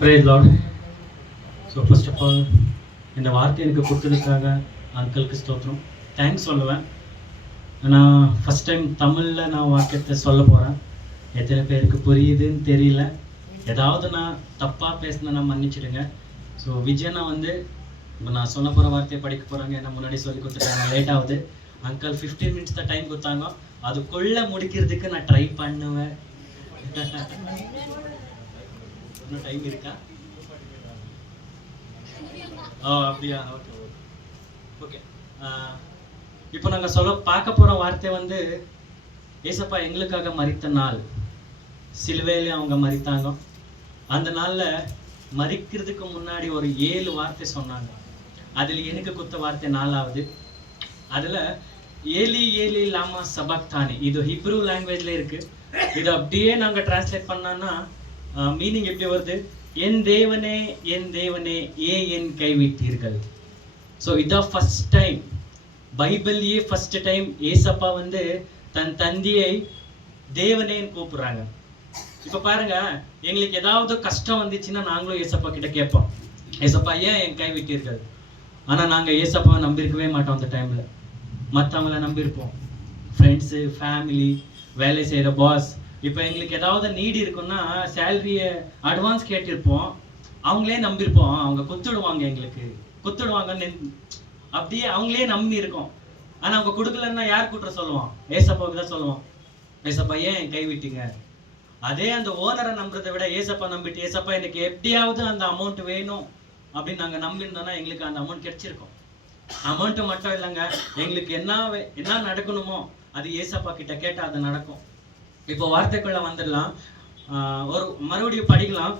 Praise lord so first of all இந்த வார்த்தை எனக்கு கொடுத்ததுக்காக அங்கிளுக்கு ஸ்தோத்திரம். தேங்க்ஸ் சொல்லுவேன். நான் ஃபஸ்ட் டைம் தமிழில் நான் வாக்கியத்தை சொல்ல போகிறேன் எத்தனை பேருக்கு புரியுதுன்னு தெரியல. ஏதாவது நான் தப்பாக பேசினேன்னா மன்னிச்சிடுங்க. ஸோ விஜயனா வந்து இப்போ நான் சொல்ல போகிற வார்த்தையை படிக்க போகிறாங்க என்ன முன்னாடி சொல்லி கொடுத்துருக்காங்க லேட் ஆகுது. அங்கிள் ஃபிஃப்டீன் மினிட்ஸ் தான் டைம் கொடுத்தாங்க. அதுக்குள்ளே முடிக்கிறதுக்கு நான் ட்ரை பண்ணுவேன். இன்னும் டைம் இருக்கா ஓ அப்படியா? ஓகே ஓகே இப்போ நாங்கள் சொல்ல பார்க்க போகிற வார்த்தை வந்து ஏசப்பா எங்களுக்காக மறித்த நாள். சிலுவையிலே அவங்க மறித்தாங்க அந்த நாளில் மறிக்கிறதுக்கு முன்னாடி ஒரு ஏழு வார்த்தை சொன்னாங்க. அதில் எனக்கு குத்த வார்த்தை நாலாவது. அதில் ஏலி ஏலி லாமா சபக்தானி. இது ஹிப்ரூ லாங்குவேஜில் இருக்கு. இது அப்படியே நாங்கள் டிரான்ஸ்லேட் பண்ணோன்னா மீனிங் எப்படி வருது? என் தேவனே என் தேவனே ஏ என் கைவிட்டீர்கள் ஸோ இதான் ஃபர்ஸ்ட் டைம் பைபிள்லேயே ஃபஸ்ட் டைம் ஏசப்பா வந்து தன் தந்தையை தேவனேன்னு கூப்பிடுறாங்க. இப்போ பாருங்க எங்களுக்கு ஏதாவது கஷ்டம் வந்துச்சுன்னா நாங்களும் ஏசப்பா கிட்ட கேட்போம். ஏசப்பா ஏன் என் கை விட்டீர்கள் ஆனால் நாங்கள் ஏசப்பாவை நம்பியிருக்கவே மாட்டோம் அந்த டைமில் மற்றவங்கள நம்பியிருப்போம். ஃப்ரெண்ட்ஸு ஃபேமிலி வேலை செய்கிற பாஸ் இப்போ எங்களுக்கு ஏதாவது நீடி இருக்குன்னா சேலரியை அட்வான்ஸ் கேட்டிருப்போம். அவங்களே நம்பியிருப்போம். அவங்க குத்துடுவாங்க எங்களுக்கு. குத்துடுவாங்கன்னு அப்படியே அவங்களே நம்பி இருக்கோம். ஆனால் அவங்க கொடுக்கலன்னா யார் கூட்டுற சொல்லுவோம் ஏசப்பாவுக்கு தான் சொல்லுவோம். ஏசப்பா ஏன் என் கை விட்டீங்க? அதே அந்த ஓனரை நம்புறதை விட ஏசப்பா நம்பிட்டு ஏசப்பா எனக்கு எப்படியாவது அந்த அமௌண்ட் வேணும் அப்படின்னு நாங்கள் நம்பியிருந்தோம்னா எங்களுக்கு அந்த அமௌண்ட் கிடைச்சிருக்கோம். அமௌண்ட்டு மட்டும் இல்லைங்க. எங்களுக்கு என்ன என்ன நடக்கணுமோ அது ஏசப்பா கிட்ட கேட்டால் அது நடக்கும். இப்போ வார்த்தைக்குள்ள வந்துடலாம். ஒரு மறுபடியும் படிக்கலாம்.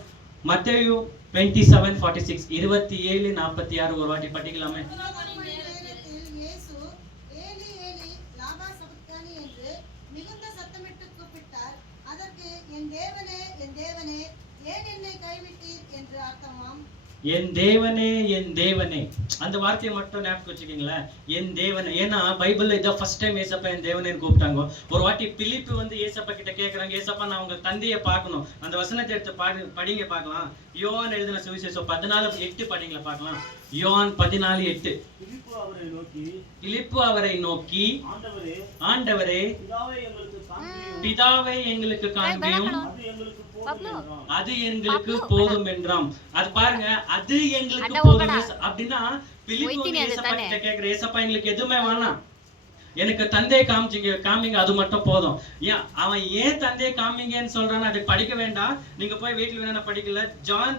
மத்தேயு டுவெண்ட்டி செவன் ஃபார்ட்டி சிக்ஸ் இருபத்தி ஏழு நாற்பத்தி ஆறு ஒரு வாட்டி படிக்கலாமே நேரத்தில் இயேசு ஏலி ஏலி லாபா சபக்தானி என்று மிகுந்த சத்தமிட்டு கூப்பிட்டார் அதற்கு என் தேவனே என் தேவனே ஏன் என்னை கைவிட்டீர் என்று அர்த்தமாம் என் தேவனே என் தேவனே. அந்த வார்த்தையை மட்டும் ஞாபகம் வச்சுக்கீங்களேன். என் தேவனே. ஏன்னா பைபிள்ல இதான் ஃபர்ஸ்ட் டைம் ஏசப்பா என் தேவனேன்னு கூப்பிட்டாங்க. ஒரு வாட்டி பிலிப்பு வந்து ஏசப்பா கிட்ட கேக்குறாங்க ஏசப்பா நான் உங்க தந்தையை பார்க்கணும். அந்த வசனத்தை எடுத்து பாடு படிங்க பார்க்கலாம். யோவான் எழுதின சுவிசேஷம் பதினாலு எட்டு படிங்கள பார்க்கலாம். யோவான் பதினாலு எட்டு. பிலிப்பு அவரை நோக்கி பிலிப்பு அவரை நோக்கி ஆண்டவரே ஆண்டவரே பிதாவை எங்களுக்கு காண்பியும். அது எங்களுக்கு போதும் என்றாம். அது பாருங்க அது எங்களுக்கு போதும் அப்படின்னா பிலிப்பு கேக்குற ஏசப்பா எங்களுக்கு எதுவுமே வேணாம். எனக்கு தந்தையை காமிச்சிங்க காமிங்க அது மட்டும் போதும். ஏன் அவன் ஏன் தந்தையை காமிங்கன்னு சொல்றான்னு அது படிக்க வேண்டாம். நீங்க போய் வீட்டுல வேணா படிக்கல. ஜான்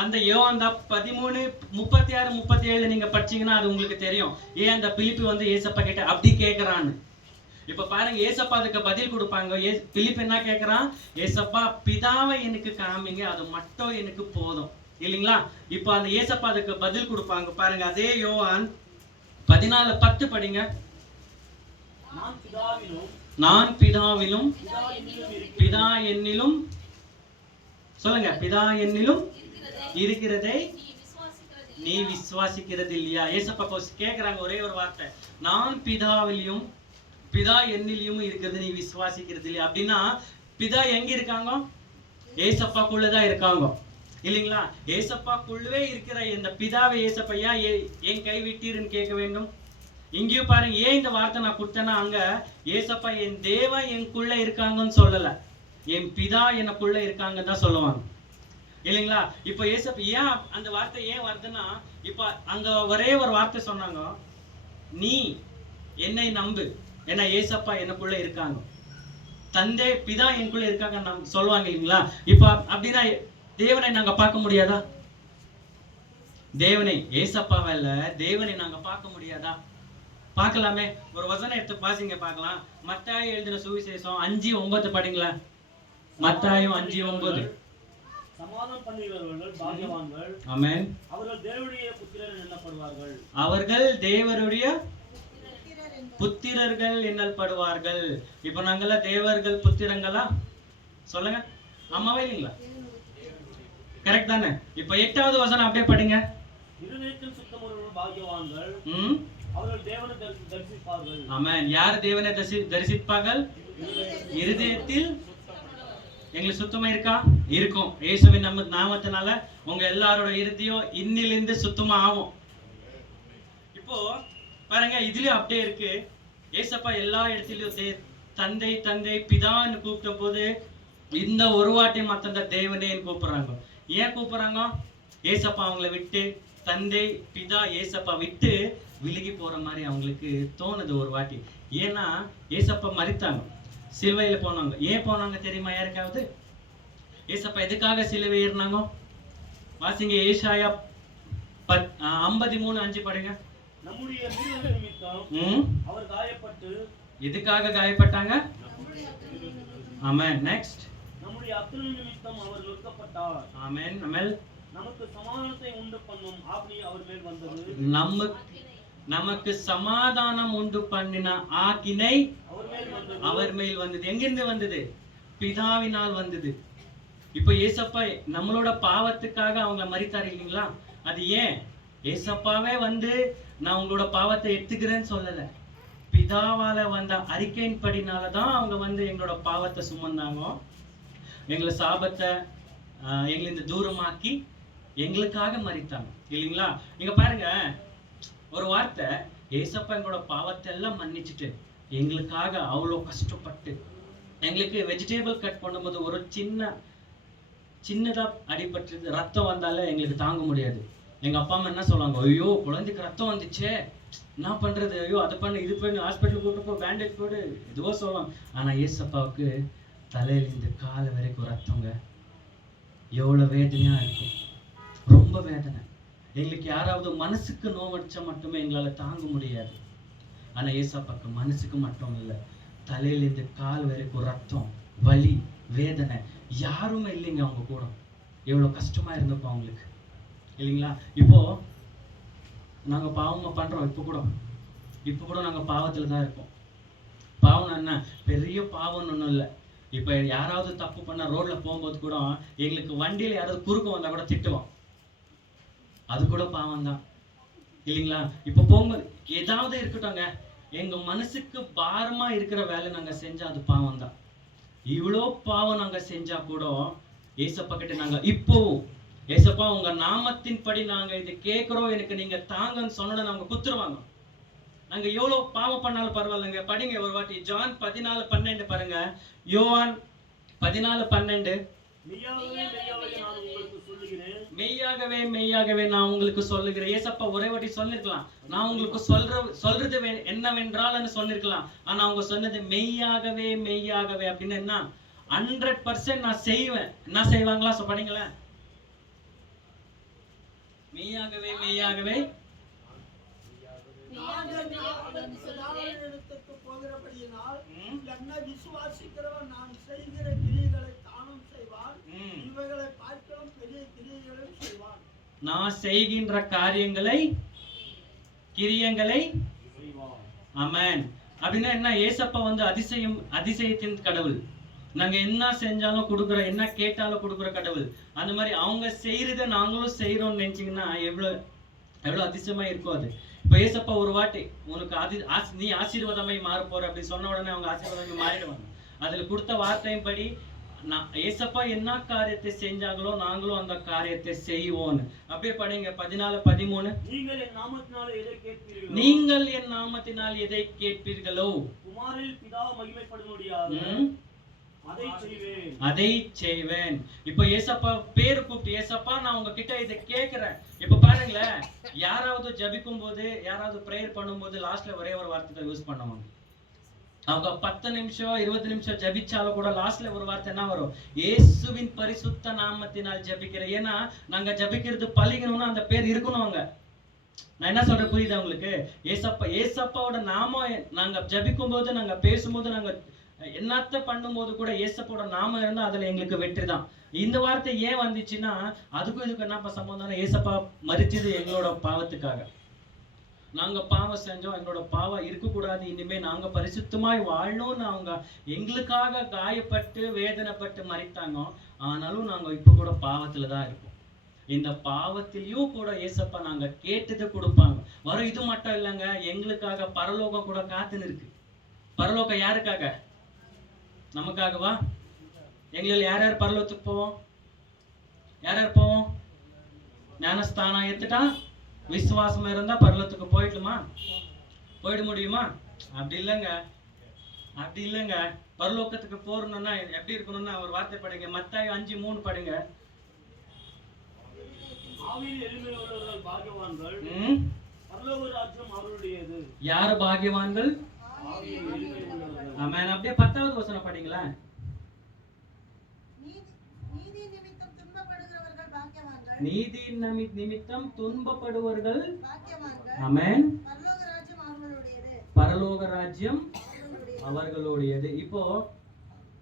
அந்த யோவான் தான் பதிமூணு முப்பத்தி ஆறு முப்பத்தி ஏழு நீங்க படிச்சீங்கன்னா அது உங்களுக்கு தெரியும். ஏன் அந்த பிலிப்பு வந்து ஏசப்பா கிட்ட அப்படி கேக்குறான்னு? இப்ப பாருங்க ஏசப்பா அதுக்கு பதில் கொடுப்பாங்க. ஏ பிலிப் என்ன கேக்குறான்? ஏசப்பா பிதாவை எனக்கு காமிங்க அது மட்டும் எனக்கு போதும். இல்லைங்களா? இப்போ அந்த ஏசப்பா அதுக்கு பதில் கொடுப்பாங்க. பாருங்க அதே யோவான் பதினாலு பத்து படிங்க. நான் பிதாவிலும் பிதா என்னிலும் சொல்லுங்க பிதா என்னிலும் இருக்கிறதை நீ விசுவாசிக்கிறது இல்லையா ஏசப்பா கேக்குறாங்க ஒரே ஒரு வார்த்தை. நான் பிதாவிலையும் பிதா என்னிலையும் இருக்கிறது நீ விசுவாசிக்கிறது இல்லையா அப்படின்னா பிதா எங்க இருக்காங்க? ஏசப்பாக்குள்ளதான் இருக்காங்க. இல்லைங்களா? ஏசப்பாக்குள்ளவே இருக்கிற இந்த பிதாவை ஏசப்பா ஏன் ஏ- ஏன் கை விட்டீருன்னு கேட்க வேண்டும்? இங்கேயும் பாருங்க ஏன் இந்த வார்த்தை நான் கொடுத்தேன்னா அங்க ஏசப்பா என் தேவன் எனக்குள்ள இருக்காங்கன்னு சொல்லல. என் பிதா எனக்குள்ள இருக்காங்கன்னு தான் சொல்லுவாங்க. இல்லைங்களா? இப்போ ஏசப்ப ஏன் அந்த வார்த்தை ஏன் வருதுன்னா இப்போ அங்க ஒரே ஒரு வார்த்தை சொன்னாங்க. நீ என்னை நம்பு. ஏன்னா ஏசப்பா எனக்குள்ள இருக்காங்க. தந்தை பிதா எனக்குள்ள இருக்காங்க நம் சொல்லுவாங்க இல்லைங்களா? இப்போ அப்படின்னா தேவனை நாங்க பார்க்க முடியாதா? தேவனை ஏசப்பாவை இல்ல தேவனை நாங்க பார்க்க முடியாதா? பார்க்கலாமே. ஒரு வசனம் எடுத்து பாசிங்க பார்க்கலாம். மத்தாய் எழுதின சுவிசேஷம் அஞ்சு ஒன்பது படிங்களா? மத்தாயும் அஞ்சு ஒன்பது. சமாதானம் பண்ணுகிறவர்கள் பாக்கியவான்கள். அவர்கள் தேவனுடைய புத்திரர் எண்ணப்படுவார்கள் அவர்கள் தேவருடைய புத்திரர்கள் எண்ணல்படுவார்கள் இப்போ நாங்கெல்லாம் தேவர்கள் புத்திரங்களா? சொல்லுங்க. ஆமாவா இல்லைங்களா? கரெக்ட் தானே? இப்போ எட்டாவது வசனம் அப்படியே படிங்க. இருதயத்தில் சுத்தமுள்ளவர்கள் பாக்கியவான்கள். ம்? அவர்கள் தேவனை தரிசி- தரிசிப்பார்கள். ஆமென். யார் தேவனை தரிசி தரிசிப்பார்கள்? இருதயத்தில் எங்களுக்கு சுத்தமா இருக்கா? இருக்கும். இயேசுவின் நம்ம நாமத்தினால உங்க எல்லாரோட இருதயம் இன்னிலிருந்து சுத்தமா ஆகும். இப்போ பாருங்க இதுலயும் அப்படியே இருக்கு. ஏசப்பா எல்லா இடத்துலயும் தந்தை தந்தை பிதான்னு கூப்பிட்ட போது இந்த ஒரு வாட்டி மத்தந்த தேவனேன்னு கூப்பிடுறாங்க. ஏன் கூப்பிடுறாங்க? ஏசப்பா அவங்கள விட்டு தந்தை பிதா ஏசப்பா விட்டு விலகி போற மாதிரி அவங்களுக்கு தோணுது ஒரு வாட்டி. ஏன்னா ஏசப்பா மறித்தாங்க சிலுவையில போனாங்க. ஏன் போனாங்க தெரியுமா? யாருக்காவது? ஏசப்பா எதுக்காக சிலுவை ஏறினாங்க? வாசிங்க ஏசாயா பத் ஐம்பத்தி மூணு அஞ்சு படுங்க. நம்முடைய மீறுதல் நிமித்தம் அவர் காயப்பட்டு எதுக்காக காயப்பட்டாங்க? ஆமென். நெக்ஸ்ட் நம்முடைய அத்தனை நிமித்தம் அவர் நொறுக்கப்பட்டார் ஆமென். அமெல். நமக்கு சமாதானத்தை உண்டு பண்ணும் ஆப்னி அவர் மேல் வந்தது. நம்ம நமக்கு சமாதானம் உண்டு பண்ணின ஆக்கினை அவர் மேல் வந்தது. அவர் மேல் வந்தது. எங்கிருந்து வந்தது? பிதாவினால் வந்தது. இப்போ ஏசப்பா நம்மளோட பாவத்துக்காக அவங்க மறித்தார் இல்லைங்களா? அது ஏன்? ஏசப்பாவே வந்து நான் உங்களோட பாவத்தை எடுத்துக்கிறேன்னு சொல்லல. பிதாவால வந்த அறிக்கையின்படினால தான் அவங்க வந்து எங்களோட பாவத்தை சுமந்தாங்க. எங்களை சாபத்தை எங்களை இந்த தூரமாக்கி எங்களுக்காக மறித்தாங்க. இல்லைங்களா? நீங்க பாருங்க. ஒரு வார்த்தை ஏசப்பா எங்களோட பாவத்தை எல்லாம் மன்னிச்சுட்டு எங்களுக்காக அவ்வளோ கஷ்டப்பட்டு எங்களுக்கு வெஜிடேபிள் கட் பண்ணும்போது ஒரு சின்ன சின்னதாக அடிபட்டு ரத்தம் வந்தாலே எங்களுக்கு தாங்க முடியாது. எங்க அப்பா அம்மா என்ன சொல்லுவாங்க? ஐயோ குழந்தைக்கு ரத்தம் வந்துச்சே. என்ன பண்றது? ஐயோ அதை பண்ணு இது பண்ணு ஹாஸ்பிட்டல் கூட்டு போ பேண்டேஜ் போடு. எதுவோ சொல்லலாம். ஆனா ஏசப்பாவுக்கு தலையில இந்த கால் வரைக்கும் ரத்தங்க எவ்வளவு வேதனையா இருக்கும். ரொம்ப வேதனை. எங்களுக்கு யாராவது மனசுக்கு நோவடிச்சா மட்டுமே எங்களால தாங்க முடியாது. ஆனா ஏசப்பாக்கு மனசுக்கு மட்டும் இல்லை. தலையில இந்த கால் வரைக்கும் ரத்தம் வலி வேதனை யாருமே இல்லைங்க அவங்க கூட. எவ்வளவு கஷ்டமா இருந்தப்போ அவங்களுக்கு. இல்லைங்களா? இப்போ நாங்க பாவமா பண்றோம் இப்போ கூட. இப்போ கூட நாங்க பாவத்தில் தான் இருக்கோம். பாவம் என்ன? பெரிய பாவம் ஒன்றும் இல்லை. இப்போ யாராவது தப்பு பண்ணா ரோட்ல போகும்போது கூட எங்களுக்கு வண்டியில் யாராவது குறுக்க வந்தா கூட திட்டுவோம் அது கூட பாவம் தான். இல்லைங்களா? இப்போ போகும்போது ஏதாவது இருக்கட்டும்ங்க. எங்க மனசுக்கு பாரமா இருக்கிற வேலை நாங்க செஞ்சா அது பாவம் தான். இவ்வளோ பாவம் நாங்க செஞ்சா கூட ஏசப்பா நாங்கள் நாங்க இப்போ ஏசப்பா உங்க நாமத்தின்படி நாங்க இது கேட்கிறோம். எனக்கு நீங்க தாங்கன்னு சொன்னோட நாங்க குத்துருவாங்க. நாங்க எவ்வளவு பாவம் பண்ணாலும் பரவாயில்லைங்க. படிங்க ஒரு வாட்டி. ஜான் பதினாலு பன்னெண்டு பாருங்க. யோவான் பதினாலு பன்னெண்டு. மெய்யாகவே மெய்யாகவே நான் உங்களுக்கு சொல்லுகிறேன். ஏசப்பா ஒரே வாட்டி சொல்லிருக்கலாம். நான் உங்களுக்கு சொல்ற சொல்றது என்னவென்றால்னு சொல்லிருக்கலாம். ஆனா அவங்க சொன்னது மெய்யாகவே மெய்யாகவே அப்படின்னு என்ன? ஹண்ட்ரட் பர்சன்ட் நான் செய்வேன். என்ன செய்வாங்களா? சொ படிங்களேன். மெய்யாகவே மெய்யாகவே. இடத்துக்கு போகிறபடியினால் ம், என்னை விசுவாசிக்கிறவன் நான் செய்கிற கிரியைகளை தானும் செய்வான். ம். இவைகளை பார்க்கலாம் பெரிய கிரியைகளையும் செய்வான். நான் செய்கின்ற காரியங்களை கிரியங்களை ஆமென். அப்படின்னா என்ன? ஏசப்பா வந்து அதிசயம் அதிசயத்தின் கடவுள். நாங்க என்ன செஞ்சாலும் கொடுக்குற என்ன கேட்டாலும் கொடுக்குற கடவுள். அந்த மாதிரி அவங்க செய்யறத நாங்களும் செய்யறோம்னு நினைச்சீங்கன்னா எவ்வளவு எவ்வளவு அதிசயமா இருக்கும் அது. இப்ப ஏசப்பா ஒரு வாட்டி உனக்கு அதி ஆசி- நீ ஆசீர்வாதமாய் மாற போற அப்படி சொன்ன உடனே அவங்க ஆசீர்வாதமாய் மாறிடுவாங்க. அதுல கொடுத்த வார்த்தையின் படி நான் ஏசப்பா என்ன காரியத்தை செஞ்சாங்களோ நாங்களும் அந்த காரியத்தை செய்வோம்னு அப்படியே படிங்க பதினாலு பதிமூணு. நீங்கள் என் நாமத்தினால எதை கேட்பீர்களோ நீங்கள் என் நாமத்தினால் எதை கேட்பீர்களோ? குமாரில் பிதா மகிமைப்படும்படியாக அதை செய்வேன். இப்ப இப்போ ஏசப்பா பேர் கூப்பிட்டு ஏசப்பா நான் உங்ககிட்ட இதை கேட்கிறேன். இப்போ பாருங்களேன் யாராவது ஜபிக்கும் போது யாராவது ப்ரேயர் பண்ணும்போது லாஸ்ட்ல ஒரே ஒரு வார்த்தை தான் யூஸ் பண்ணுவாங்க. அவங்க பத்து நிமிஷம் இருபது நிமிஷம் ஜபிச்சாலும் கூட லாஸ்ட்ல ஒரு வார்த்தை என்ன வரும்? இயேசுவின் பரிசுத்த நாமத்தினால் ஜபிக்கிறேன். ஏன்னா நாங்க ஜபிக்கிறது பழகணும்னா அந்த பேர் இருக்கணும் அவங்க நான் என்ன சொல்றேன் புரியுதா உங்களுக்கு? ஏசப்பா ஏசப்பாவோட நாமம் நாங்க ஜபிக்கும் போது நாங்க பேசும்போது நாங்க என்னத்த பண்ணும்போது கூட ஏசப்போட நாம இருந்தால் அதுல எங்களுக்கு வெற்றி தான். இந்த வார்த்தை ஏன் வந்துச்சுன்னா அதுக்கும் இதுக்கும் என்னப்பா சம்பந்தம்? ஏசப்பா மறிச்சது எங்களோட பாவத்துக்காக. நாங்க பாவம் செஞ்சோம் எங்களோட பாவம் இருக்கக்கூடாது இனிமே நாங்க பரிசுத்தமாய் வாழணும்னு அவங்க எங்களுக்காக காயப்பட்டு வேதனைப்பட்டு மறித்தாங்க. ஆனாலும் நாங்க இப்ப கூட பாவத்துல தான் இருக்கோம். இந்த பாவத்திலையும் கூட ஏசப்பா நாங்க கேட்டதை கொடுப்பாங்க. வரும் இது மட்டும் இல்லைங்க எங்களுக்காக பரலோகம் கூட காத்துன்னு இருக்கு. பரலோகம் யாருக்காக? நமக்காகவா? எங்களில் யார் யார் பரலோகத்துக்கு போவோம்? யார் யார் போவோம்? ஞானஸ்தானம் எடுத்துட்டா விசுவாசம் இருந்தா பரலோகத்துக்கு போயிடுமா போயிட முடியுமா? அப்படி இல்லைங்க. அப்படி இல்லைங்க. பரலோகத்துக்கு போறணும்னா எப்படி இருக்கணும்னா ஒரு வார்த்தை படிங்க. மத்தாய் அஞ்சு மூணு படிங்க. யாரு பாக்கியவான்கள்? ஆமென் அப்படியே பத்தாவது வசனம் படிங்களேன் நீதி நிமித்தம் துன்பப்படுவர்கள் ஆமென். பரலோக ராஜ்யம் அவர்களுடையது. இப்போ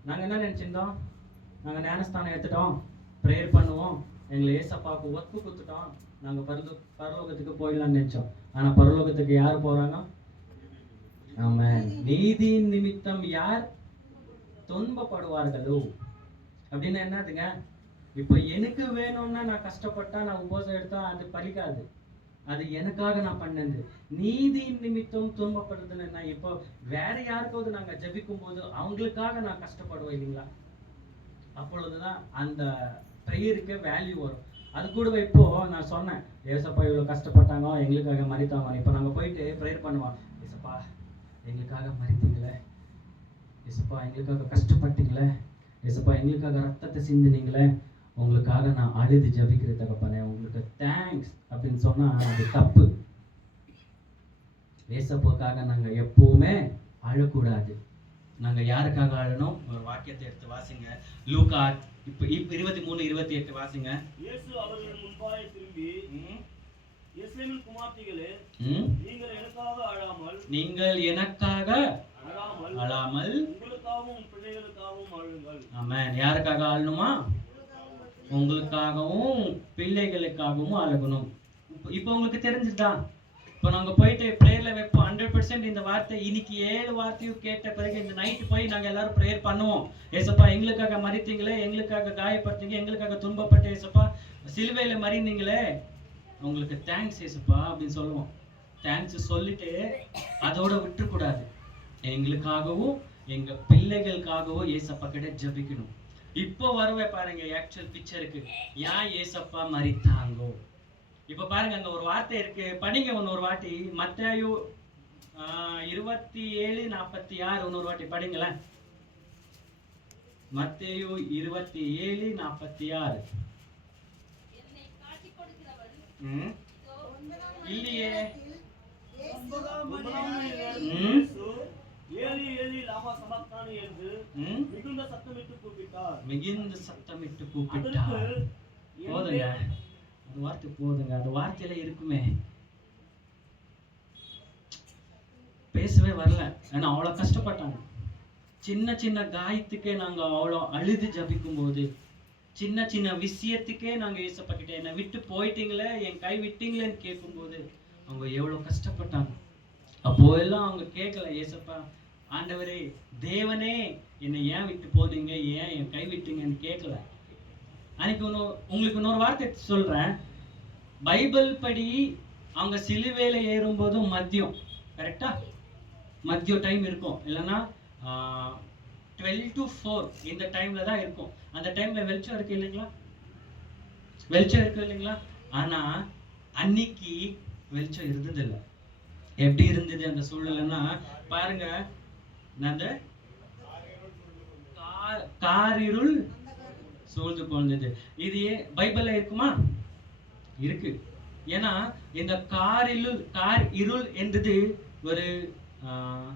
நாங்க என்ன நினைச்சிருந்தோம்? நாங்க ஞானஸ்தானம் எடுத்துட்டோம். ப்ரேயர் பண்ணுவோம். எங்களை ஏசப்பாவுக்கு ஒப்பு குத்துட்டோம் நாங்க பரலோ பரலோகத்துக்கு போயிடலாம்னு நினைச்சோம். ஆனா பரலோகத்துக்கு யார் போறாங்க? நீதியின் நிமித்தம் யார் துன்பப்படுவார்களோ? அப்படின்னா என்னதுங்க? இப்போ எனக்கு வேணும்னா நான் கஷ்டப்பட்டா நான் உபோசம் எடுத்தா அது பலிக்காது. அது எனக்காக நான் பண்ணது. நீதியின் நிமித்தம் துன்பப்படுறதுன்னு என்ன? இப்போ வேற யாருக்காவது நாங்க ஜபிக்கும் போது அவங்களுக்காக நான் கஷ்டப்படுவேன் இல்லைங்களா? அப்பொழுதுதான் அந்த ப்ரேயருக்கு வேல்யூ வரும். அது கூட இப்போ நான் சொன்னேன் ஏசப்பா இவ்வளவு கஷ்டப்பட்டாங்க எங்களுக்காக மறித்தாங்க இப்போ நாங்க போயிட்டு ப்ரேயர் பண்ணுவோம். ஏசப்பா எங்களுக்காக மறித்தீங்களே. ஏசப்பா எங்களுக்காக கஷ்டப்பட்டீங்களே. ஏசப்பா எங்களுக்காக ரத்தத்தை சிந்தினீங்களே. உங்களுக்காக நான் அழுது ஜபிக்கிற தகப்பனே. உங்களுக்கு தேங்க்ஸ் அப்படின்னு சொன்னா அது தப்பு. ஏசப்பாக்காக நாங்க எப்பவுமே அழக்கூடாது. நாங்க யாருக்காக அழணும்? ஒரு வாக்கியத்தை எடுத்து வாசிங்க. லூகா இப்போ இப்போ இருபத்தி மூணு இருபத்தி எட்டு வாசிங்க. இயேசு அவர்கள் முன்பாய் திரும்பி நீங்கள் எனக்காக அழாமல் நீங்கள் யாருக்காக அழணுமா உங்களுக்காகவும் பிள்ளைகளுக்காகவும் அழகணும் இப்போ- உங்களுக்கு தெரிஞ்சுதா? இப்போ நாங்க போயிட்டு ப்ரேயர்ல வைப்போம். ஹண்ட்ரட் பர்சன்ட் இந்த வார்த்தை இன்னைக்கு ஏழு வார்த்தையும் கேட்ட பிறகு இந்த நைட் போய் நாங்க எல்லாரும் ப்ரேயர் பண்ணுவோம். ஏசப்பா எங்களுக்காக மறித்தீங்களே எங்களுக்காக காயப்படுத்தீங்க எங்களுக்காக துன்பப்பட்ட ஏசப்பா சிலுவையில மறிந்தீங்களே உங்களுக்கு தேங்க்ஸ் ஏசப்பா அப்படின்னு சொல்லுவோம். தேங்க்ஸ் சொல்லிட்டு அதோட விட்டுறக்கூடாது எங்களுக்காகவும் எங்க பிள்ளைகளுக்காகவும் ஏசப்பா கிட்ட ஜெபிக்கணும். இப்போ வருவே பாருங்க ஆக்சுவல் பிக்சருக்கு ஏன் ஏசப்பா மறித்தாங்கோ இப்போ பாருங்க அங்க ஒரு வார்த்தை இருக்கு. படிங்க இன்னொரு வாட்டி. மத்தாயு ஆஹ், இருபத்தி ஏழு நாற்பத்தி ஆறு இன்னொரு வாட்டி படிங்களேன். மத்தேயு இருபத்தி ஏழு நாற்பத்தி ஆறு ம் ஒன்பதாம் இல்லையே. மணி இயேசு ஒன்பதாம் மணி ஒன்பதாம் மணி நேரத்தில் நேரத்தில் ம். இயேசு, ஏலி ஏலி லாமா சபக்தானி என்று ம்? மிகுந்த சத்தமிட்டு கூப்பிட்டார். போதுங்க. அந்த வார்த்தை போதுங்க. அந்த வார்த்தையில இருக்குமே. பேசவே வரல. ஏன்னா அவ்வளோ கஷ்டப்பட்டாங்க. சின்ன சின்ன காயத்துக்கே நாங்க அவ்வளோ அழுது ஜபிக்கும் போது சின்ன சின்ன விஷயத்துக்கே நாங்கள் ஏசப்பா என்னை விட்டு போயிட்டீங்களே என் கை விட்டீங்களேன்னு கேட்கும்போது அவங்க எவ்வளோ கஷ்டப்பட்டாங்க. அப்போ எல்லாம் அவங்க கேட்கல ஏசப்பா ஆண்டவரே தேவனே என்னை ஏன் விட்டு போனீங்க? ஏன் என் கை விட்டீங்கன்னு கேட்கல? அன்னைக்கு இன்னொரு உங்களுக்கு இன்னொரு வார்த்தை சொல்கிறேன் பைபிள் படி அவங்க சிலுவையில ஏறும்போதும் மதியம் கரெக்டாக மதியம் டைம் இருக்கும். இல்லைன்னா டுவெல் டு ஃபோர் இந்த டைம்ல தான் இருக்கும். அந்த டைம்ல வெளிச்சம் இருக்கு இல்லைங்களா? வெளிச்சம் இருக்கு இல்லைங்களா? ஆனா அன்னைக்கு வெளிச்சம் இருந்தது இல்லை எப்படி இருந்தது அந்த சூழ்நிலைன்னா பாருங்க. அந்த கா- காரிருள் சூழ்ந்து கொண்டது. இது பைபிள்ல இருக்குமா? இருக்கு. ஏன்னா இந்த காரிருள் கார் இருள் என்றது ஒரு ஆஹ்,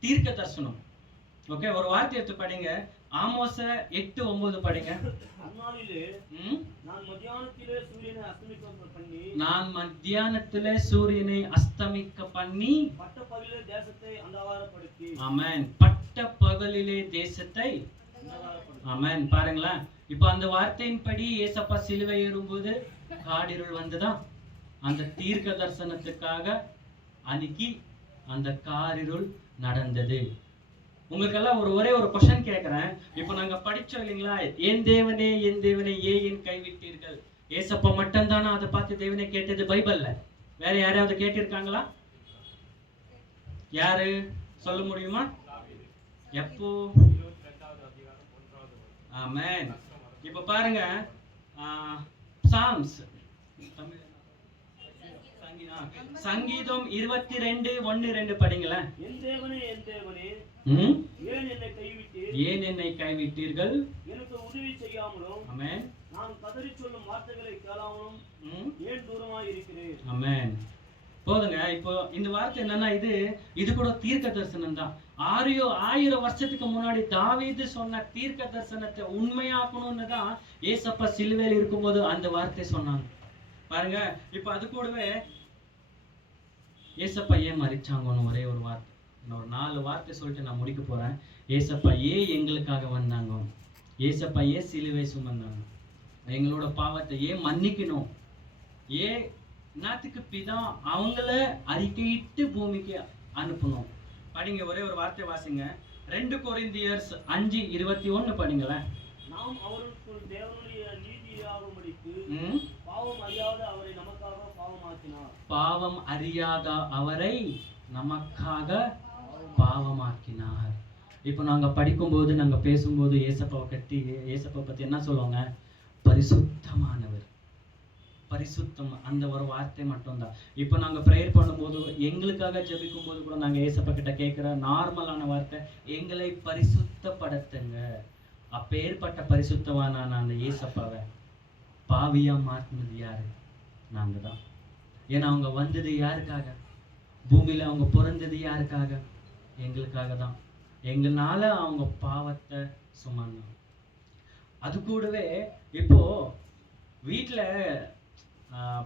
தீர்க்க தரிசனம். ஓகே ஒரு வார்த்தை எடுத்து படிங்க. ஆமோச எட்டு ஒன்பது படிங்க? நான் மத்தியானத்திலே சூரியனை அஸ்தமிக்க பண்ணி பட்ட பகலிலே தேசத்தை அந்தகாரப்படுத்தி ஆமென். பட்ட பகலிலே தேசத்தை ஆமென். பாருங்களேன் இப்போ அந்த வார்த்தையின்படி ஏசப்பா சிலுவை ஏறும்போது காடிருள் வந்ததா? அந்த தீர்க்க தரிசனத்துக்காக அன்னைக்கு அந்த காரிருள் நடந்தது. உங்களுக்கெல்லாம் ஒரு ஒரே ஒரு கொஸ்டின் கேட்குறேன் இப்போ நாங்க படிச்சோம் இல்லைங்களா? என் தேவனே என் தேவனே ஏன் என் கைவிட்டீர்கள். ஏசப்பா மட்டும்தானா? அதை பார்த்து தேவனே கேட்டது பைபிள்ல. வேற யாரையாவது கேட்டிருக்காங்களா? யாரு? சொல்ல முடியுமா? எப்போ? ஆமேன். இப்போ பாருங்க சாம்ஸ். சங்கீதம் இருபத்தி ரெண்டு ஒன்னு ரெண்டு படிங்களேன். என் தேவனே என் தேவனே ஏன் என்னை கைவிட்டீர்? ஏன் என்னை கைவிட்டீர்கள்? எனக்கு உதவி செய்யாமலும் ஆமென். நான் கதறி சொல்லும் வார்த்தைகளை கேளாமலும்? ஏன் தூரமாய் இருக்கிறேன் ஆமென். போதுங்க இப்போ இந்த வார்த்தை என்னன்னா இது இது கூட தீர்க்க தரிசனம் தான். ஆரியோ ஆயிரம் வருஷத்துக்கு முன்னாடி தாவீது சொன்ன தீர்க்க தரிசனத்தை உண்மையாக்கணும்னு தான் ஏசப்பா சிலுவையில் இருக்கும்போது அந்த வார்த்தை சொன்னாங்க. பாருங்க இப்போ அது கூடவே ஏசப்பா ஏன் மறிச்சாங்கன்னு ஒரே ஒரு வார்த்தை. நான் ஒரு நாலு வார்த்தை சொல்லிட்டு நான் முடிக்க போறேன். ஏசப்பா ஏன் எங்களுக்காக வந்தாங்க? ஏசப்பா ஏன் சிலுவை சுமந்தாங்க எங்களோட பாவத்தை ஏன் மன்னிக்கணும்? ஏன் நாத்துக்கு பிதா அவங்கள அறிக்கையிட்டு பூமிக்கு அனுப்பணும்? படிங்க ஒரே ஒரு வார்த்தை வாசிங்க. ரெண்டு கொரிந்தியர்ஸ் அஞ்சு இருபத்தி ஒண்ணு படிங்களேன். நாம் அவருக்குள் தேவனுடைய நீதியாகும்படிக்கு? பாவம் அறியாத அவரை நமக்காக பாவமாக்கினார். பாவம் அறியாத அவரை நமக்காக பாவமாக்கினார். இப்போ நாங்கள் படிக்கும்போது நாங்கள் பேசும்போது ஏசப்பாவை கட்டி ஏசப்பா பற்றி என்ன சொல்லுவாங்க? பரிசுத்தமானவர். பரிசுத்தம் அந்த ஒரு வார்த்தை மட்டும்தான். இப்போ நாங்கள் ப்ரேயர் பண்ணும்போது எங்களுக்காக ஜபிக்கும் போது கூட நாங்கள் ஏசப்பா கிட்ட கேட்குற நார்மலான வார்த்தை எங்களை பரிசுத்தப்படுத்துங்க. அப்பேற்பட்ட பரிசுத்தமான அந்த ஏசப்பாவை? பாவியாக மாற்றினது யாரு? நாங்கள் தான். ஏன்னா அவங்க வந்தது யாருக்காக? பூமியில் அவங்க பிறந்தது யாருக்காக? எங்களுக்காக தான் எங்களால அவங்க பாவத்தை சுமந்தாங்க அது கூடவே இப்போ வீட்டில்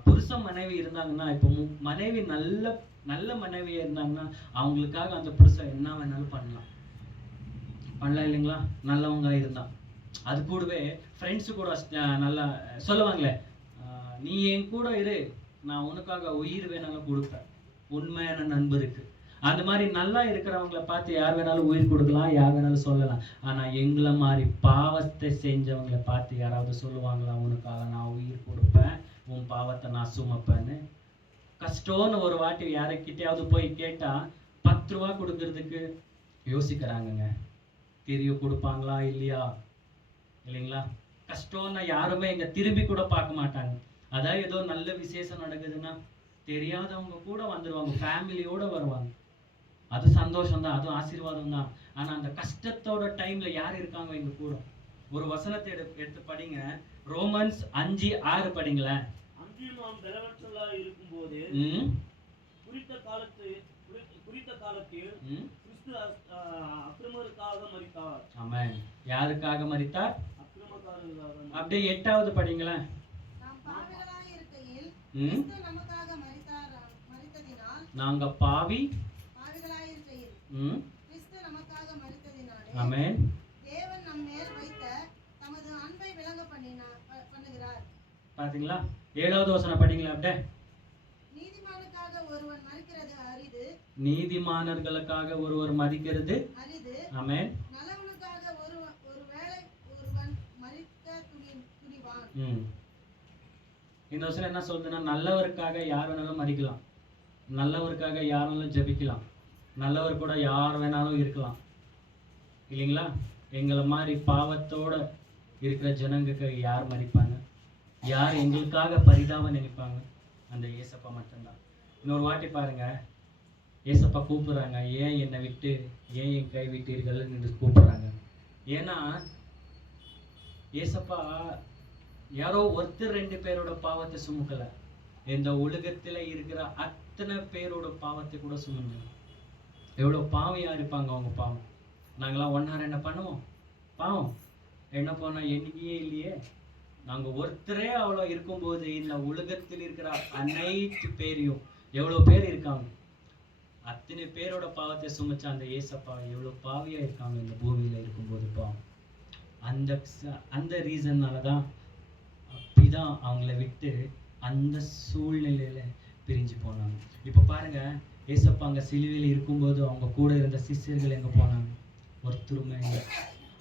புருஷன் மனைவி இருந்தாங்கன்னா இப்போ மனைவி நல்ல நல்ல மனைவியாக இருந்தாங்கன்னா அவங்களுக்காக அந்த புருஷன் என்ன வேணாலும் பண்ணலாம். பண்ணலாம் இல்லைங்களா? நல்லவங்க இருந்தான் அது கூடவே ஃப்ரெண்ட்ஸு கூட நல்லா சொல்லுவாங்களே நீ என் கூட இரு. நான் உனக்காக உயிர் வேணாலும் கொடுப்பேன். உண்மையான நண்பருக்கு. அந்த மாதிரி நல்லா இருக்கிறவங்கள பார்த்து யார் வேணாலும் உயிர் கொடுக்கலாம் யார் வேணாலும் சொல்லலாம். ஆனால் எங்களை மாதிரி பாவத்தை செஞ்சவங்களை பார்த்து யாராவது சொல்லுவாங்களா உனக்காக நான் உயிர் கொடுப்பேன் உன் பாவத்தை நான் சுமப்பேன்னு? கஷ்டம்னு ஒரு வாட்டி யாருக்கிட்டையாவது போய் கேட்டால் பத்து ரூபா கொடுக்கறதுக்கு யோசிக்கிறாங்கங்க. திரும்பி கொடுப்பாங்களா இல்லையா? இல்லைங்களா? கஷ்டம்னா யாருமே இங்க திரும்பி கூட பார்க்க மாட்டாங்க. அதான் ஏதோ நல்ல விசேஷம் நடக்குதுன்னா தெரியாதவங்க கூட வந்துடுவாங்க ஃபேமிலியோட வருவாங்க. அது சந்தோஷம் தான் அதுவும் ஆசீர்வாதம் தான் ஆனா அந்த கஷ்டத்தோட டைம்ல யார் இருக்காங்க எங்க கூட? ஒரு வசனத்தை எடு எடுத்து படிங்க. ரோமன்ஸ் அஞ்சு ஆறு படிங்களேன் அன்றியும் நாம் பலவற்றலாய் இருக்கும்போது ம்? குறித்த காலத்து குறித்த- குறித்த காலத்தில் கிறிஸ்து அக்கிரமருக்காக மரித்தார். ஆமென். யாருக்காக அக்கிரமக்காரர்களுக்காக அப்படியே எட்டாவது படிங்களேன் நாம் பாவிகளாய் கிறிஸ்து நமக்காக மரித்ததினாலே ஆமென். தேவன் நம் மேல் வைத்த தமது அன்பை விளங்க பண்ணினார் ப- பண்ணுகிறார். பாத்தீங்களா? ஏழாவது வசனம் படிங்களா அப்படியே. நீதிமானுக்காக ஒருவன் மறிக்கிறது அரிது. நீதிமானர்களுக்காக ஒருவர் மதிக்கிறது அரிது. ஆமென். நல்லவனுக்காக ஒரு ஒரு வேளை ஒருவன் மறிக்க துணி துணிவான். ம். இந்த வசனம் என்ன சொல்றதுன்னா நல்லவருக்காக யார் வேணாலும் மதிக்கலாம் நல்லவருக்காக யார் வேணாலும் ஜெபிக்கலாம். நல்லவர் கூட யார் வேணாலும் இருக்கலாம். இல்லைங்களா? எங்களை மாதிரி பாவத்தோட இருக்கிற ஜனங்களுக்கு யார் மதிப்பாங்க? யார் எங்களுக்காக பரிதாபம் நினைப்பாங்க? அந்த ஏசப்பா மட்டும்தான். இன்னொரு வாட்டி பாருங்க. ஏசப்பா கூப்பிடுறாங்க. ஏன் என்னை விட்டு ஏன் என் கை விட்டீர்கள் என்று கூப்பிடுறாங்க. ஏன்னா ஏசப்பா யாரோ ஒருத்தர் ரெண்டு பேரோட பாவத்தை சுமக்கலை. இந்த உலகத்தில் இருக்கிற அத்தனை பேரோட பாவத்தை கூட சுமந்தாங்க எவ்வளவு பாவையாக இருப்பாங்க அவங்க பாவம். நாங்களாம் ஒன்னா என்ன பண்ணுவோம். பாவம். என்ன போனா எண்ணிக்கையே இல்லையே. நாங்க ஒருத்தரே அவ்வளோ இருக்கும்போது இந்த உலகத்தில் இருக்கிற அனைத்து பேரையும் எவ்வளவு பேர் இருக்காங்க? அத்தனை பேரோட பாவத்தை சுமச்ச அந்த ஏசப்பா எவ்வளவு பாவியாக இருக்காங்க இந்த பூமியில இருக்கும்போது பாவம். அந்த அந்த ரீசன்னால தான் அப்படிதான் அவங்கள விட்டு அந்த சூழ்நிலையில பிரிஞ்சு போனாங்க. இப்போ பாருங்க ஏசப்பா அங்கே சிலுவையில் இருக்கும்போது அவங்க கூட இருந்த சிஷ்யர்கள் எங்கே போனாங்க? ஒருத்தருமே இல்லை.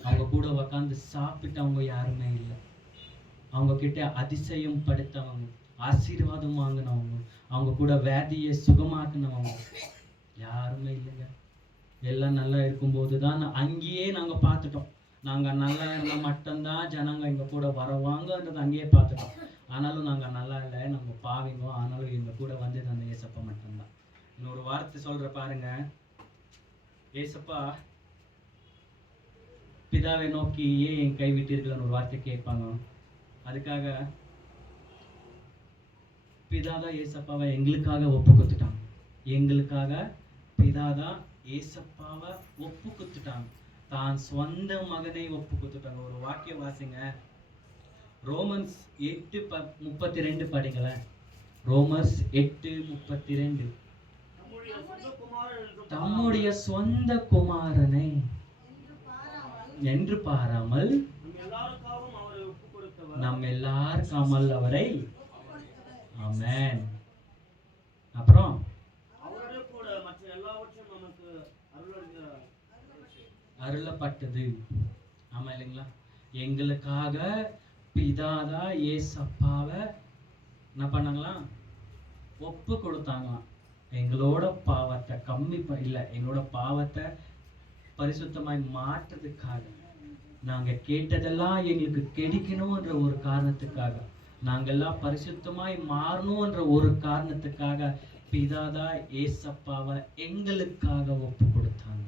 அவங்க கூட உக்காந்து சாப்பிட்டவங்க யாருமே இல்லை. அவங்க கிட்ட அதிசயம் படுத்தவங்க ஆசீர்வாதம் வாங்கினவங்க அவங்க கூட வேதியை சுகமாக்குனவங்க யாருமே இல்லைங்க. எல்லாம் நல்லா இருக்கும்போது தான் அங்கேயே நாங்கள் பார்த்துட்டோம். நாங்கள் நல்லா இருந்தால் மட்டும்தான் ஜனங்க எங்கள் கூட வரவாங்கன்றது அங்கேயே பார்த்துட்டோம். ஆனாலும் நாங்கள் நல்லா இல்லை நம்ம பாவிங்க ஆனாலும் எங்கள் கூட வந்தது அந்த ஏசப்பா மட்டும்தான். இன்னொரு வார்த்தை சொல்ற பாருங்க. ஏசப்பா பிதாவை நோக்கி ஏன் என் கை விட்டிருக்கலன்னு ஒரு வார்த்தை கேட்பாங்க. அதுக்காக பிதாதான் ஏசப்பாவை எங்களுக்காக ஒப்பு கொடுத்துட்டான். எங்களுக்காக பிதாதான் ஏசப்பாவை ஒப்பு கொடுத்துட்டாங்க தான் சொந்த மகனை ஒப்பு கொடுத்துட்டாங்க. ஒரு வாக்கிய வாசிங்க. ரோமன்ஸ் எட்டு ப முப்பத்தி ரெண்டு படிங்களேன். ரோமர்ஸ் எட்டு முப்பத்தி ரெண்டு நம்முடைய சொந்த குமாரன் என்றும் தம்முடைய சொந்த குமாரனை. என்று பாராமல் நம் அவரை எல்லாருக்காமல் அவரை ஆமேன். அப்புறம்? அருளப்பட்டது. ஆமா இல்லைங்களா? எங்களுக்காக பிதாதா ஏசப்பாவை என்ன பண்ணாங்களாம்? ஒப்பு கொடுத்தாங்களாம். எங்களோட பாவத்தை கம்மி இல்லை எங்களோட பாவத்தை பரிசுத்தமாய் மாற்றுறதுக்காக நாங்க கேட்டதெல்லாம் எங்களுக்கு கிடைக்கணும்ன்ற ஒரு காரணத்துக்காக நாங்கெல்லாம் பரிசுத்தமாய் மாறணும்ன்ற ஒரு காரணத்துக்காக பிதாதா ஏசப்பாவை எங்களுக்காக ஒப்பு கொடுத்தாங்க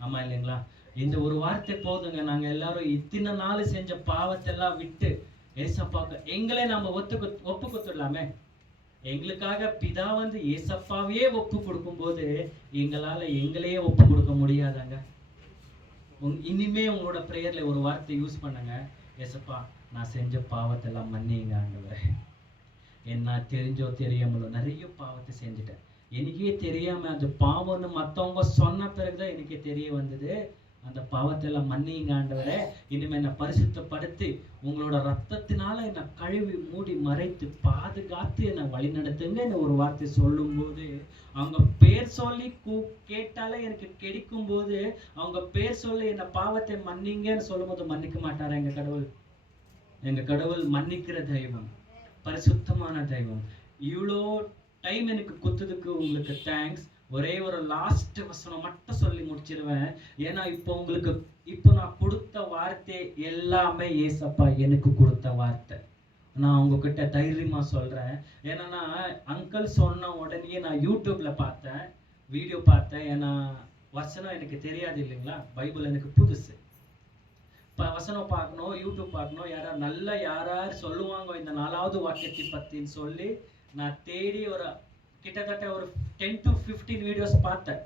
ஆமா இல்லைங்களா? இந்த ஒரு வார்த்தை போதுங்க. நாங்க எல்லாரும் இத்தனை நாள் செஞ்ச பாவத்தை எல்லாம் விட்டு ஏசப்பாவுக்கு எங்களே நம்ம ஒத்து கொத்- ஒப்பு கொடுத்துடலாமே எங்களுக்காக பிதா வந்து ஏசப்பாவையே ஒப்பு கொடுக்கும்போது எங்களால் எங்களையே ஒப்பு கொடுக்க முடியாதாங்க? உங் இனிமே உங்களோட ப்ரேயரில் ஒரு வார்த்தை யூஸ் பண்ணுங்க. ஏசப்பா நான் செஞ்ச பாவத்தை எல்லாம் மன்னிங்க என்ன தெரிஞ்சோ தெரியாமலோ நிறைய பாவத்தை செஞ்சுட்டேன். எனக்கே தெரியாமல் அந்த பாவம்னு மற்றவங்க சொன்ன பிறகுதான் எனக்கே தெரிய வந்தது. அந்த பாவத்தெல்லாம் மன்னிங்க ஆண்டவரே இனிமே என்னை பரிசுத்தப்படுத்தி உங்களோட ரத்தத்தினால என்னை கழுவி மூடி மறைத்து பாதுகாத்து என்னை வழிநடத்துங்க என்ன ஒரு வார்த்தை சொல்லும்போது அவங்க பேர் சொல்லி கூ கேட்டாலே எனக்கு கிடைக்கும் போது அவங்க பேர் சொல்லி என்ன பாவத்தை மன்னிங்கன்னு சொல்லும்போது மன்னிக்க மாட்டாரா எங்கள் கடவுள்? எங்கள் கடவுள் மன்னிக்கிற தெய்வம் பரிசுத்தமான தெய்வம். இவ்வளோ டைம் எனக்கு குத்துதுக்கு உங்களுக்கு தேங்க்ஸ் ஒரே ஒரு லாஸ்ட் வசனம் மட்டும் சொல்லி முடிச்சிருவேன். ஏன்னா இப்போ உங்களுக்கு இப்போ நான் கொடுத்த வார்த்தை எல்லாமே ஏசப்பா எனக்கு கொடுத்த வார்த்தை. நான் உங்ககிட்ட தைரியமா சொல்றேன். ஏன்னா அங்கிள் சொன்ன உடனே நான் யூடியூப்ல பார்த்தேன் வீடியோ பார்த்தேன். ஏன்னா வசனம் எனக்கு தெரியாது இல்லைங்களா? பைபிள் எனக்கு புதுசு. இப்போ வசனம் பார்க்கணும் யூடியூப் பார்க்கணும். யாராவது நல்ல யாரார் சொல்லுவாங்க இந்த நாலாவது வாக்கியத்தை பற்றின்னு சொல்லி நான் தேடி ஒரு கிட்டத்தட்ட ஒரு டென் டு ஃபிஃப்டீன் வீடியோஸ் பார்த்தேன்.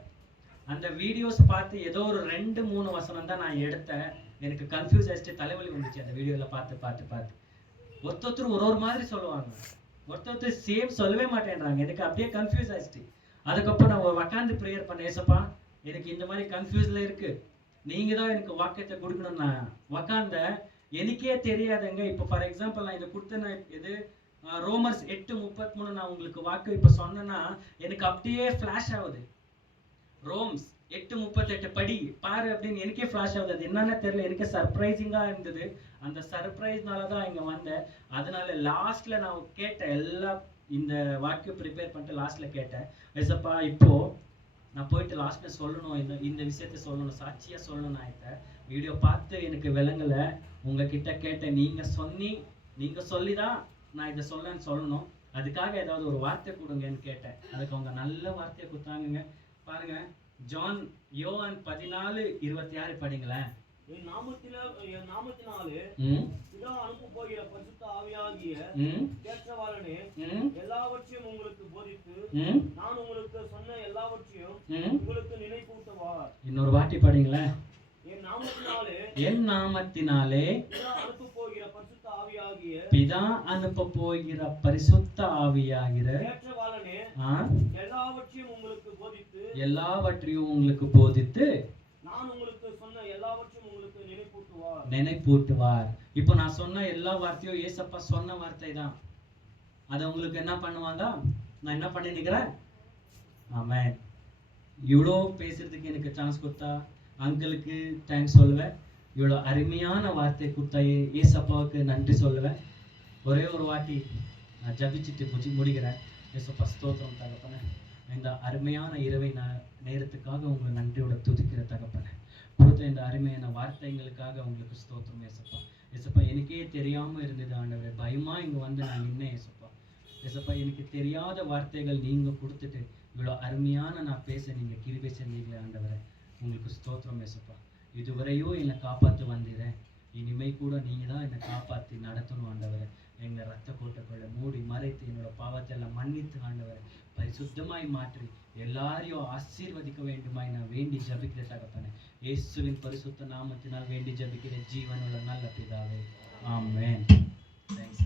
அந்த வீடியோஸ் பார்த்து ஏதோ ஒரு ரெண்டு மூணு வசனம் தான் நான் எடுத்தேன். எனக்கு கன்ஃபியூஸ் ஆகிடுச்சு தலைவலி வந்துச்சு அந்த வீடியோவில் பார்த்து பார்த்து பார்த்து. ஒருத்தொருத்தர் ஒரு ஒரு மாதிரி சொல்லுவாங்க. ஒருத்தொருத்தர் சேம் சொல்லவே மாட்டேன்றாங்க. எனக்கு அப்படியே கன்ஃபியூஸ் ஆகிடுச்சு அதுக்கப்புறம் நான் ஒரு உக்காந்து ப்ரேயர் பண்ண ஏசப்பா எனக்கு இந்த மாதிரி கன்ஃபியூஸில் இருக்குது நீங்கள் தான் எனக்கு வாக்கியத்தை கொடுக்கணும் நான் உக்காந்த எனக்கே தெரியாதுங்க. இப்போ ஃபார் எக்ஸாம்பிள் நான் இதை கொடுத்த நான் இது ரோமர்ஸ் எட்டு முப்பத்தி மூணு நான் உங்களுக்கு வாக்கு இப்போ சொன்னேன்னா எனக்கு அப்படியே ஃப்ளாஷ் ஆகுது. ரோம்ஸ் எட்டு முப்பத்தெட்டு படி பாரு அப்படின்னு எனக்கே ஃப்ளாஷ் ஆகுது. அது என்னன்னு தெரியல. எனக்கு சர்ப்ரைசிங்காக இருந்தது. அந்த சர்ப்ரைஸ்னால தான் இங்கே வந்தேன். அதனால லாஸ்ட்ல நான் கேட்டேன். எல்லாம் இந்த வாக்கியம் ப்ரிப்பேர் பண்ணிட்டு லாஸ்ட்ல கேட்டேன். ஏசப்பா இப்போ நான் போயிட்டு லாஸ்ட்ல சொல்லணும். இந்த இந்த விஷயத்த சொல்லணும். சாட்சியாக சொல்லணும் ஆயிட்டேன் வீடியோ பார்த்து எனக்கு விளங்கலை. உங்ககிட்ட கேட்டேன். நீங்கள் சொன்னி நீங்கள் சொல்லி தான் நான் இதை சொல்லன்னு சொல்லணும். அதுக்காக ஏதாவது ஒரு வார்த்தை கொடுங்கன்னு கேட்டேன். அதுக்கு அவங்க நல்ல வார்த்தையை கொடுத்தாங்கங்க. பாருங்க ஜான் யோவான் பதினாலு இருபத்தி ஆறு படிங்களேன். என் நாமத்தினால் என் நாமத்தினாலே அனுப்ப போகிற பரிசுத்த ஆவியாகிய ம். எல்லாவற்றையும் உங்களுக்கு போதித்து நான் உங்களுக்கு சொன்ன எல்லாவற்றையும் உங்களுக்கு நினைப்பூட்டுவார். இன்னொரு வாட்டி படிங்களேன். என் நாமத்தினாலே என் நாமத்தினாலே அனுப்ப பிதா அனுப்ப போகிற பரிசுத்த ஆவியாகிற எல்லாவற்றையும் உங்களுக்கு போதித்து எல்லாவற்றையும் உங்களுக்கு போதித்து நான் உங்களுக்கு சொன்ன எல்லாவற்றையும் உங்களுக்கு நினைப்பூட்டுவார். நினைப்பூட்டுவார். இப்போ நான் சொன்ன எல்லா வார்த்தையும் ஏசப்பா சொன்ன வார்த்தை தான். அதை உங்களுக்கு என்ன பண்ணுவாங்க? நான் என்ன பண்ணி நிக்கிறேன் ஆமென். இவ்வளோ பேசுறதுக்கு எனக்கு சான்ஸ் கொடுத்தா அங்கிளுக்கு தேங்க்ஸ் சொல்லுவேன். இவ்வளோ அருமையான வார்த்தை கொடுத்தா ஏசு ஏசப்பாவுக்கு நன்றி சொல்லுவேன். ஒரே ஒரு வாட்டி நான் ஜபிச்சுட்டு முடி முடிக்கிறேன். ஏசப்பா ஸ்தோத்திரம் தகப்பனே. இந்த அருமையான இரவை நான் நேரத்துக்காக உங்களை நன்றியோட துதிக்கிற தகப்பனே. கொடுத்த இந்த அருமையான வார்த்தைகளுக்காக உங்களுக்கு ஸ்தோத்திரம் ஏசப்பா ஏசப்பா எனக்கே தெரியாமல் இருந்தது ஆண்டவரே. பயமாக இங்கே வந்து நான் நின்னேன் ஏசப்பா ஏசப்பா எனக்கு தெரியாத வார்த்தைகள் நீங்கள் கொடுத்துட்டு இவ்வளோ அருமையான நான் பேச நீங்க கிருபை செஞ்சீங்களே ஆண்டவரே. உங்களுக்கு ஸ்தோத்திரம் ஏசப்பா இதுவரையும் என்னை காப்பாற்ற வந்தீரேன் இனிமே கூட நீங்கள் தான் என்னை காப்பாற்றி நடத்தணும் ஆண்டவர். எங்கள் ரத்த கோட்டைக்குள்ள மூடி மறைத்து என்னோட பாவத்தை எல்லாம் மன்னித்து ஆண்டவர். பரிசுத்தமாய் மாற்றி எல்லாரையும் ஆசீர்வதிக்க வேண்டுமாய் நான் வேண்டி ஜபிக்கிற தகப்பனேன் இயேசுவின் பரிசுத்த நாமத்தினால் வேண்டி ஜபிக்கிற ஜீவனுள்ள நல்ல பிதாவே. ஆமேன். தேங்க்ஸ்